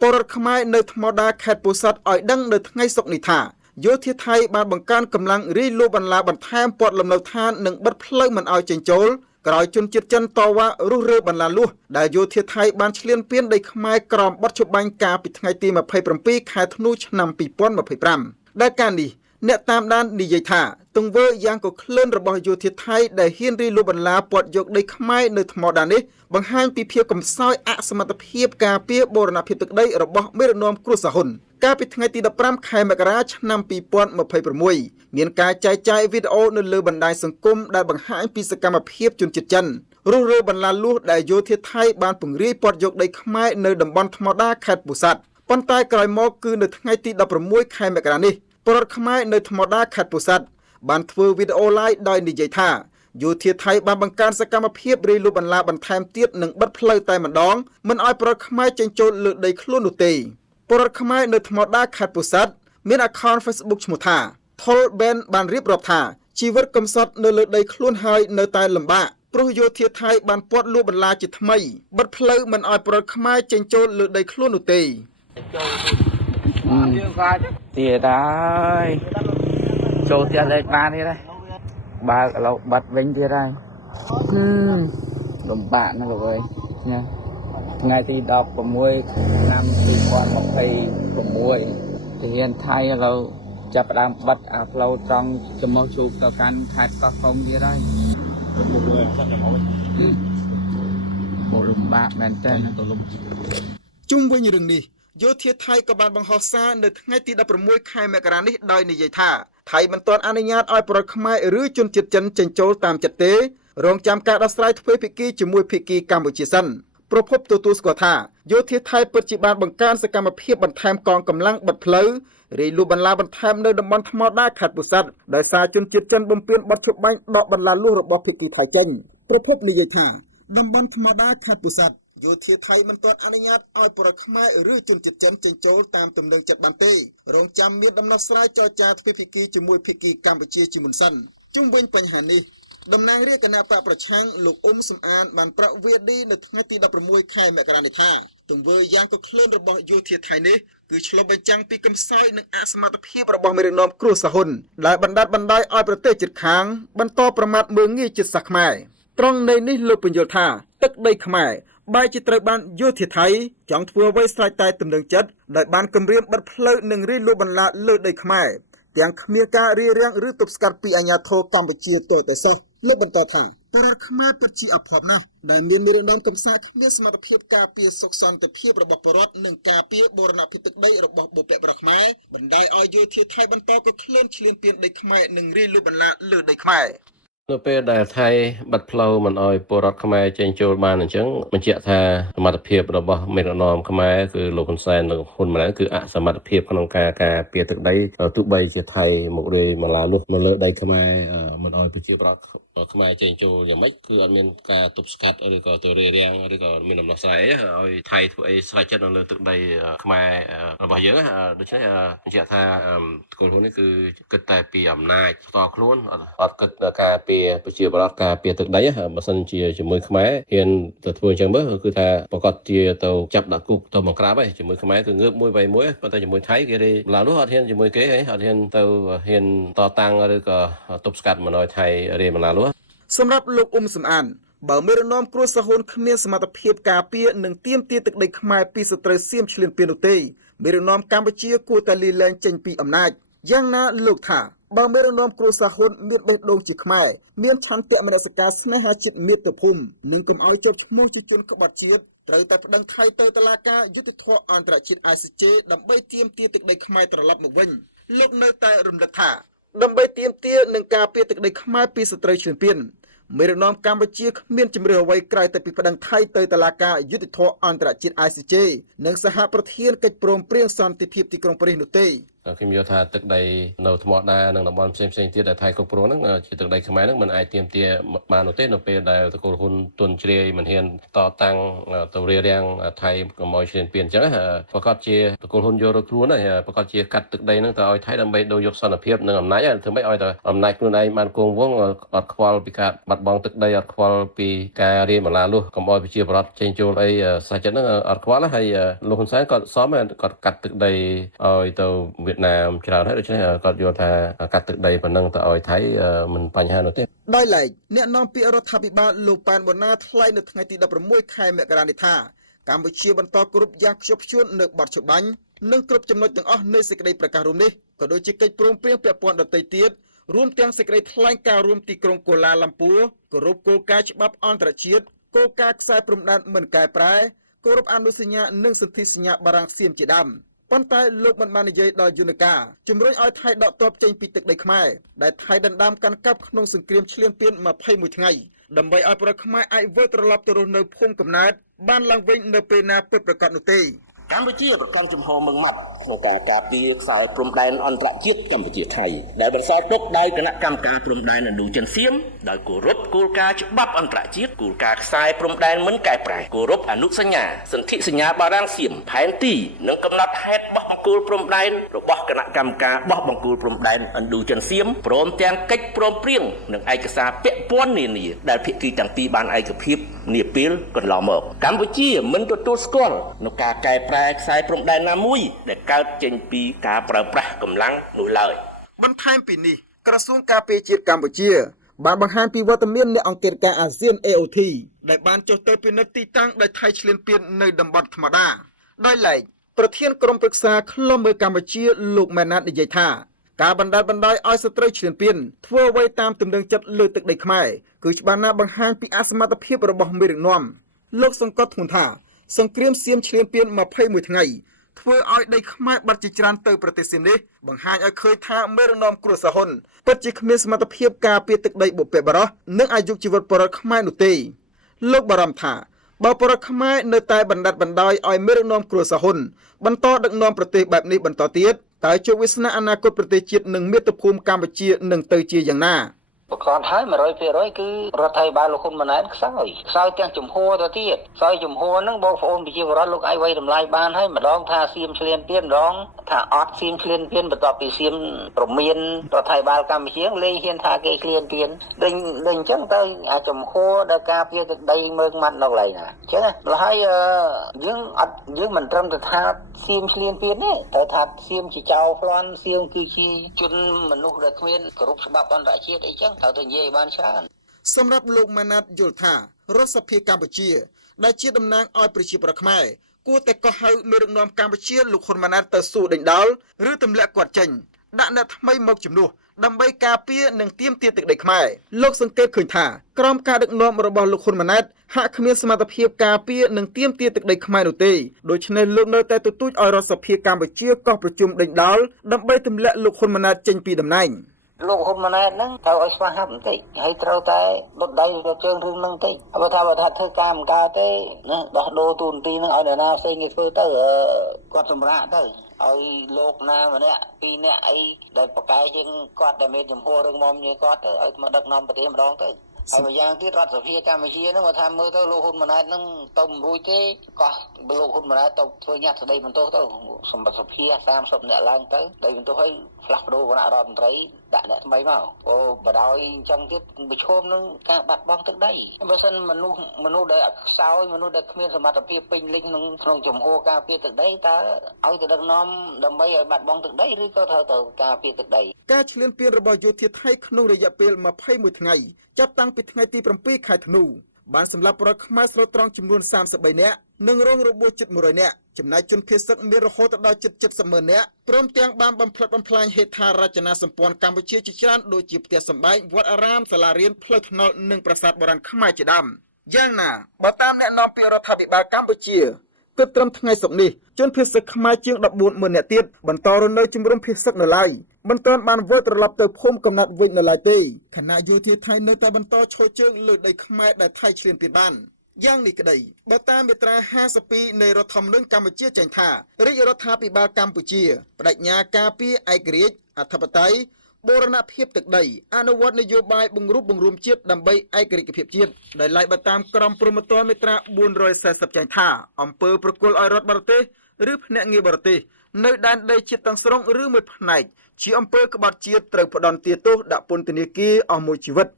ពលរដ្ឋខ្មែរនៅថ្មដាខេត្តពោធិ៍សាត់ឲ្យដឹងនៅថ្ងៃសុក្រនេះថាយោធាថៃបានបង្កើនកម្លាំងរាយលូបន្លាបន្ថែមព័ទ្ធលំនៅឋាននិងបិទផ្លូវមិនឲ្យចេញចូលក្រោយជនជាតិចិនតវ៉ារុះរើបន្លាលួសដែលយោធាថៃបានឈ្លានពានដីខ្មែរក្រោមបទច្បាញ់កាលពីថ្ងៃទី27ខែធ្នូឆ្នាំ2025ដែលការនេះអ្នកតាមដាននិយាយថាទង្វើយ៉ាងកក្លឿនរបស់យោធាថៃដែលហ៊ានរីលូបន្លាព័ទ្ធយកដីខ្មែរនៅថ្មដានេះបង្ហាញពីភាពកំសោយអសមត្ថភាពការពារបូរណភាពទឹកដីរបស់មេរណមគ្រួសារហ៊ុនកាលពីថ្ងៃទី15ខែមករាឆ្នាំ2026មានការចែកចាយវីដេអូនៅលើបណ្ដាញសង្គមដែលបង្ហាញពីសកម្មភាពជនជាតិចិនរុះរើបន្លាលួសដែលយោធាថៃបានពង្រាយព័ទ្ធយកដីខ្មែរនៅតំបន់ថ្មដាខេត្តពោធិ៍សាត់ប៉ុន្តែក្រោយមកគឺនៅថ្ងៃទី16ខែមករានេះពលរដ្ឋខ្មែរនៅថ្មដាខេត្តពោធិ៍សាត់បានធ្វើវីដេអូ live ដោយនិយាយថាយោធាថៃបានបង្កើនសកម្មភាពរាយលូបន្លាបន្ថែមទៀតនិងបិទផ្លូវតែម្ដងមិនឲ្យពលរដ្ឋខ្មែរចេញចូលលើដីខ្លួននោះទេពលរដ្ឋខ្មែរនៅថ្មដាខេត្តពោធិ៍សាត់មាន account Facebook ឈ្មោះថាថុលបែនបានរៀបរាប់ថាជីវិតកំសត់នៅលើដីខ្លួនហើយនៅតែលំបាកព្រោះយោធាថៃបានព័ទ្ធលូបន្លាជាថ្មីបិទផ្លូវមិនឲ្យពលរដ្ឋខ្មែរចេញចូលលើដីខ្លួននោះទេទៀតហើយចូលទៀតលេខបានទៀតហើយបើកឥឡូវបាត់វិញទៀតហើយលំបាកណាស់លោកអើយណាថ្ងៃទី16ឆ្នាំ2026ទាហានថៃឥឡូវចាប់ផ្ដើមបិទអាផ្លូវត្រង់ចំមកជួបទៅកាន់ខេត្តកោះកុងទៀតហើយមកលំបាកមែនតើជុំវិញរឿងនេះយោធាថៃក៏បានបង្ហោះសារនៅថ្ងៃទី16ខែមករានេះដោយនិយាយថាថៃមិនទាន់អនុញ្ញាតឲ្យប្រជាខ្មែរឬជនជាតិចិនចេញចូលតាមចិត្តទេរងចាំការដោះស្រាយទ្វេភាគីជាមួយភាគីកម្ពុជាសិនប្រភពទទួលស្គាល់ថាយោធាថៃពិតជាបានបង្កើនសកម្មភាពបន្ថែមកងកម្លាំងបិទផ្លូវរាយលូបន្លាបន្ថែមនៅតំបន់ថ្មដាខេត្តពោធិ៍សាត់ដោយសារជនជាតិចិនបំពេញបទច្បាញ់ដកបន្លាលួសរបស់ភាគីថៃចេញប្រភពនិយាយថាតំបន់ថ្មដាខេត្តពោធិ៍សាត់យោធាថៃមិនទាន់អនុញ្ញាតឲ្យប្រជាខ្មែរឬជនជាតិចិនចេញចូលតាមទំនឹងចិត្តបានទេរងចាំមានដំណោះស្រាយចរចាទ្វេភាគីជាមួយភាគីកម្ពុជាជាមុនសិនជុំវិញបញ្ហានេះតំណាងរាជគណៈបកប្រឆាំងលោកអ៊ុំសំអានបានប្រកវាឌីនៅថ្ងៃទី16ខែមករានេះថាទង្វើយ៉ាងកក្លឿនរបស់យោធាថៃនេះគឺឆ្លុះបញ្ចាំងពីកំសោយនិងអសមត្ថភាពរបស់មេរណមគ្រួសារហ៊ុនដែលបណ្ដាត់បណ្ដោយឲ្យប្រទេសជិតខាងបន្តប្រមាថមើលងាយជាតិសាសន៍ខ្មែរត្រង់នៃនេះលោកបញ្យល់ថាទឹកដីខ្មែរបែរជាត្រូវបានយោធាថៃចង់ធ្វើអ្វីស្រេចតែទំនឹងចិត្តដោយបានគម្រាមបិទផ្លូវនិងរាយលូបន្លាលើដីខ្មែរទាំងគ្មានការរារាំងឬទប់ស្កាត់ពីអាជ្ញាធរកម្ពុជាទោះតែសោះលោកបន្តថាពលរដ្ឋខ្មែរពិតជាអភ័ព្វណាស់ដែលមានមេរណមកំសាគ្មានសមត្ថភាពការពារសុខសន្តិភាពរបស់ពលរដ្ឋនិងការពារបូរណភាពទឹកដីរបស់បុព្វបុរសខ្មែរបណ្ដាលឲ្យយោធាថៃបន្តក៏ក្លឿនឈ្លានពានដីខ្មែរនិងរាយលូបន្លាលើដីខ្មែរនៅពេលដែលថៃបិទផ្លូវមិនអោយពលរដ្ឋខ្មែរចេញចូលបានអញ្ចឹងបញ្ជាក់ថាសមត្ថភាពរបស់មេរណមខ្មែរគឺលោកហ៊ុនសែននិងហ៊ុនម៉ាណែតគឺអសមត្ថភាពក្នុងការការពារទឹកដីទោះបីជាថៃមករាយបន្លាលួសនៅលើដីខ្មែរមិនអោយប្រជាពលរដ្ឋខ្មែរចេញចូលយ៉ាងម៉េចគឺអត់មានការទប់ស្កាត់ឬក៏ទៅរារាំងឬក៏មានដំណោះស្រាយឲ្យថៃធ្វើអីស្រេចចិត្តនៅលើទឹកដីខ្មែររបស់យើងដូច្នេះបញ្ជាក់ថាគោលហ៊ុននេះគឺគិតតែពីអំណាចផ្ទាល់ខ្លួនអត់គិតការពារប្រជាពលរដ្ឋការពារទឹកដីបើសិនជាជាមួយខ្មែរហ៊ានទៅធ្វើអញ្ចឹងមើលគឺថាប្រកាសជាទៅចាប់ដាក់គុកទៅបង្ក្រាបហើយជាមួយខ្មែរគឺងើបមួយវៃមួយប៉ុន្តែជាមួយថៃគេរីឡានោះអត់ហ៊ានជាមួយគេហើយអត់ហ៊ានទៅហ៊ានតតាំងឬក៏ទប់ស្កាត់មិនឲ្យថៃរីបន្លានោះសម្រាប់លោកអ៊ុំសំអានបើមេរណមគ្រួសារហ៊ុនគ្មានសមត្ថភាពការពារនិងទាមទារទឹកដីខ្មែរពីសត្រូវសៀមឈ្លានពាននោះទេមេរណមកម្ពុជាគួរតែលាលែងចេញពីអំណាចយ៉ាងណាលោកថាបើមេរណមគ្រួសារហ៊ុនមានបេះដូងជាខ្មែរមានឆន្ទៈមនសិការស្នេហាជាតិមាតុភូមិនិងកុំឲ្យជាប់ឈ្មោះជាជនក្បត់ជាតិត្រូវតែប្តឹងថៃទៅតុលាការយុត្តិធម៌អន្តរជាតិ ICJ ដើម្បីទាមទារទឹកដីខ្មែរត្រឡប់មកវិញលោកនៅតែរំលឹកថាដើម្បីទាមទារនឹងការពារទឹកដីខ្មែរពីសត្រូវឈ្លានពានមេរណមកម្ពុជាគ្មានជំរឿអ្វីក្រៅតែពីប្តឹងថៃទៅតុលាការយុត្តិធម៌អន្តរជាតិ ICJ និងសហប្រធានកិច្ចព្រមព្រៀងសន្តិភាពទីក្រុងប៉ារីសនោះទេ ខ្ញុំយល់ថាទឹកដីនៅថ្មដានិងតំបន់ផ្សេងៗទៀតដែលថៃគ្រប់គ្រងហ្នឹងជាទឹកដីខ្មែរហ្នឹងមិនអាចទាមទារបាននោះទេនៅពេលដែលតកូលហ៊ុនទុនជ្រាយមិនហ៊ានតតាំងទៅរារាំងថៃកុំឲ្យឈ្លានពានអញ្ចឹងប្រកាសជាតកូលហ៊ុនយល់រកខ្លួនហើយប្រកាសជាកាត់ទឹកដីហ្នឹងទៅឲ្យថៃដើម្បីដូរយកសន្តិភាពនិងអំណាចធ្វើម៉េចឲ្យតែអំណាចខ្លួនឯងបានគង់វង្សអត់ខ្វល់ពីការបាត់បង់ទឹកដីអត់ខ្វល់ពីការរៀបម្លាលុះកុំឲ្យប្រជាប្រដ្ឋចេញចូលអីសាច់ចិត្តហ្នឹងអត់ខ្វល់ហើយលោកហ៊ុនសែនគាត់សមគាត់កាត់ទឹកដីឲ្យទៅវៀតណាមច្រើនហើយដូច្នេះគាត់យល់ថាកាត់ទឹកដីប៉ុណ្ណឹងទៅឲ្យថៃមិនបញ្ហានោះទេដោយឡែកអ្នកនាំពាក្យរដ្ឋាភិបាលលោកប៉ែនបូណាថ្លែងនៅថ្ងៃទី16ខែមករានេះថាកម្ពុជាបន្តគ្រប់យ៉ាងខ្ជាប់ខ្ជួននៅបទច្បាញ់និងគ្រប់ចំណុចទាំងអស់នៃសេចក្តីប្រកាសរួមនេះក៏ដូចជាកិច្ចព្រមព្រៀងពាក់ព័ន្ធដទៃទៀតរួមទាំងសេចក្តីថ្លែងការណ៍រួមទីក្រុងកូឡាឡាំពួរគោរពគោលការណ៍ច្បាប់អន្តរជាតិគោលការណ៍ខ្សែព្រំដែនមិនកែប្រែគោរពអនុសញ្ញានិងសន្ធិសញ្ញាបារាំងសៀមជាដើមប៉ុន្តែលោកមិនបាននិយាយដល់យន្តការជំរុញឲ្យថៃដកទ័ពចេញពីទឹកដីខ្មែរដែលថៃដណ្ដើមកាន់កាប់ក្នុងសង្គ្រាមឈ្លានពាន21ថ្ងៃដើម្បីឲ្យប្រជាខ្មែរអាចវិលត្រឡប់ទៅរស់នៅភូមិកំណើតបានឡើងវិញនៅពេលណាពិតប្រាកដនោះទេកម្ពុជាប្រកាន់ជំហរមឹងម៉ាត់ក្នុងការការពារខ្សែព្រំដែនអន្តរជាតិកម្ពុជាថៃដែលបន្សល់ទុកដោយគណៈកម្មការព្រំដែនឥណ្ឌូចិនសៀមដោយគោរពគោលការណ៍ច្បាប់អន្តរជាតិគោលការណ៍ខ្សែព្រំដែនមិនកែប្រែគោរពអនុសញ្ញាសន្ធិសញ្ញាបារាំងសៀមផែនទីនិងកំណត់ហេតុបោះបង្គោលព្រំដែនរបស់គណៈកម្មការបោះបង្គោលព្រំដែនឥណ្ឌូចិនសៀមព្រមទាំងកិច្ចព្រមព្រៀងនិងឯកសារពាក់ព័ន្ធនានាដែលភាគីទាំងពីរបានឯកភាពនាពេលកន្លងមកកម្ពុជាមិនទទួលស្គាល់នៅការកែប្រែខ្សែព្រំដែនណាមួយដែលកើតចេញពីការប្រើប្រាស់កម្លាំងនោះឡើយបន្ថែមពីនេះក្រសួងការពារជាតិកម្ពុជាបានបង្ហាញពីវត្តមាននៃអង្គការអាស៊ាន AOT ដែលបានចុះទៅពិនិត្យទីតាំងដែលថៃឈ្លានពាននៅតំបន់ថ្មដាដោយឡែកប្រធានក្រុមប្រឹក្សាឃ្លាំមើលកម្ពុជាលោកម៉ែនណាតនិយាយថាការបណ្ដាលបណ្ដោយឲ្យសត្រូវឈ្លានពានធ្វើអ្វីតាមទំនឹងចិត្តលើទឹកដីខ្មែរគឺច្បាស់ណាស់បង្ហាញពីអសមត្ថភាពរបស់មេដឹកនាំលោកសង្កត់ធ្ងន់ថាសង្គ្រាមសៀមឈ្លានពាន21ថ្ងៃធ្វើឲ្យដីខ្មែរបាត់ជាច្រើនទៅប្រទេសសៀមនេះបង្ហាញឲ្យឃើញថាមេដឹកនាំគ្រួសារហ៊ុនពិតជាគ្មានសមត្ថភាពការពារទឹកដីបុព្វបុរសនិងអាយុជីវិតប្រជាពលរដ្ឋខ្មែរនោះទេលោកបារម្ភថាបើប្រជាពលរដ្ឋខ្មែរនៅតែបណ្ដាត់បណ្ដោយឲ្យមេដឹកនាំគ្រួសារហ៊ុនបន្តដឹកនាំប្រទេសបែបនេះបន្តទៀតតើជោគវាសនាអនាគតប្រទេសជាតិនិងមាតុភូមិកម្ពុជានឹងទៅជាយ៉ាងណាប្រកាសហើយ 100% គឺរដ្ឋាភិបាលលោកហ៊ុនម៉ាណែតខ្សោយទាំងជំហរទៅទៀតខ្សោយជំហរហ្នឹងបងប្អូនប្រជាពលរដ្ឋលោកអាចវាយតម្លៃបានហើយម្ដងថាសៀមឈ្លានពានម្ដងថាអត់សៀមឈ្លានពានបន្ទាប់ពីសៀមប្រមានរដ្ឋាភិបាលកម្ពុជាលេងហ៊ានថាគេឈ្លានពានដេញអញ្ចឹងទៅអាជំហរដល់ការពារទឹកដីមើងម៉ាត់នៅកន្លែងណាអញ្ចឹងដល់ហើយយើងមិនត្រឹមតែថាសៀមឈ្លានពានទេតែថាសៀមជាចៅប្លន់សៀមគឺជាជនមនុស្សដែលគ្មានគោរពច្បាប់អន្តរជាតិអីចឹងត្រូវតែនិយាយបានច្រើនសម្រាប់លោកម៉ាណាតយល់ថារដ្ឋសភាកម្ពុជាដែលជាតំណាងឲ្យប្រជាប្រដ្ឋខ្មែរគួរតែកោះហៅមេដឹកនាំកម្ពុជាលោកហ៊ុនម៉ាណែតទៅសួរដេញដោលឬទម្លាក់គាត់ចេញដាក់អ្នកថ្មីមកជំនួសដើម្បីការពារនិងទាមទារទឹកដីខ្មែរលោកសង្កេតឃើញថាក្រោមការដឹកនាំរបស់លោកហ៊ុនម៉ាណែតហាក់គ្មានសមត្ថភាពការពារនិងទាមទារទឹកដីខ្មែរនោះទេដូច្នេះលោកនៅតែទទូចឲ្យរដ្ឋសភាកម្ពុជាកោះប្រជុំដេញដោលដើម្បីទម្លាក់លោកហ៊ុនម៉ាណែតចេញពីតំណែងលោកហ៊ុនម៉ាណែតហ្នឹងត្រូវឲ្យស្វាហាប់បន្តិចហើយត្រូវតែដុតដៃទៅជើងរឿងហ្នឹងបន្តិចបើថាធ្វើការមិនកើតទេណាដោះដូរទូនទីហ្នឹងឲ្យអ្នកណាផ្សេងគេធ្វើទៅគាត់សម្រាកទៅឲ្យលោកណាម្នាក់ពីរនាក់អីដែលប្រកែកជាងគាត់ដែលមានចំហរឿងមុំជាគាត់ទៅឲ្យមកដឹកនាំប្រទេសម្ដងទៅហើយម្យ៉ាងទៀតរដ្ឋសភាកម្ពុជាហ្នឹងគាត់ថាមើលទៅលោកហ៊ុនម៉ាណែតហ្នឹងទៅមិនរួចទេកោះលោកហ៊ុនម៉ាណែតទៅធ្វើញាត់ស្ដីបន្ទោសទៅសម្បត្តិសភា30នាក់ឡើងទៅដីបន្ទោសឲ្យផ្លាស់ប្ដូរគណៈរដ្ឋមន្ត្រីដាក់អ្នកថ្មីមកបដោយអញ្ចឹងទៀតប្រឈមនឹងការបាត់បង់ទឹកដីបើសិនមនុស្សដែលខ្សោយមនុស្សដែលគ្មានសមត្ថភាពពេញលេញក្នុងចំហការពារទឹកដីតើឲ្យទៅដឹកនាំដើម្បីឲ្យបាត់បង់ទឹកដីឬក៏ត្រូវទៅការពារទឹកដីការឈ្លានពានរបស់យោធាថៃក្នុងរយៈពេល21ថ្ងៃចាប់តាំងពីថ្ងៃទី7ខែធ្នូបានសម្លាប់ប្រជាខ្មែរស្រុតត្រង់ចំនួន33នាក់និងរងរបួសជិត100នាក់ចំណែកជនភៀសសឹកមានរហូតដល់ជិត70,000នាក់ព្រមទាំងបានបំផ្លិចបំផ្លាញហេដ្ឋារចនាសម្ព័ន្ធកម្ពុជាជាច្រើនដូចជាផ្ទះសម្បែងវត្តអារាមសាលារៀនផ្លូវថ្នល់និងប្រាសាទបុរាណខ្មែរជាដើមយ៉ាងណាបើតាមអ្នកនាំពាក្យរដ្ឋាភិបាលកម្ពុជាគិតត្រឹមថ្ងៃសុក្រនេះជនភៀសសឹកខ្មែរជាង 14,000 នាក់ទៀតបន្តរស់នៅជំរំភៀសសឹកនៅឡើយមិនទាន់បានវិលត្រឡប់ទៅភូមិកំណត់វិញនៅឡើយទេខណៈយោធាថៃនៅតែបន្តឈរជើងលើដីខ្មែរដែលថៃឈ្លានពានបាន យ៉ាងនេះក្តីបើតាមមាត្រា52នៃរដ្ឋធម្មនុញ្ញកម្ពុជាចែងថារាជរដ្ឋាភិបាលកម្ពុជាបដិញ្ញាការពារឯករាជ្យអធិបតេយ្យបូរណភាពទឹកដីអនុវត្តនយោបាយបង្រួបបង្រួមជាតិដើម្បីឯករាជ្យភាពជាតិដោយឡែកបើតាមក្រមព្រហ្មទណ្ឌមាត្រា440ចែងថាអំពើប្រគល់ឲ្យរដ្ឋបរទេសឬភ្នាក់ងារបរទេសនៅដែនដីជាតិទាំងស្រុងឬមួយផ្នែកជាអំពើក្បត់ជាតិត្រូវផ្ដន្ទាទោសដាក់ពន្ធនាគារអស់មួយជីវិត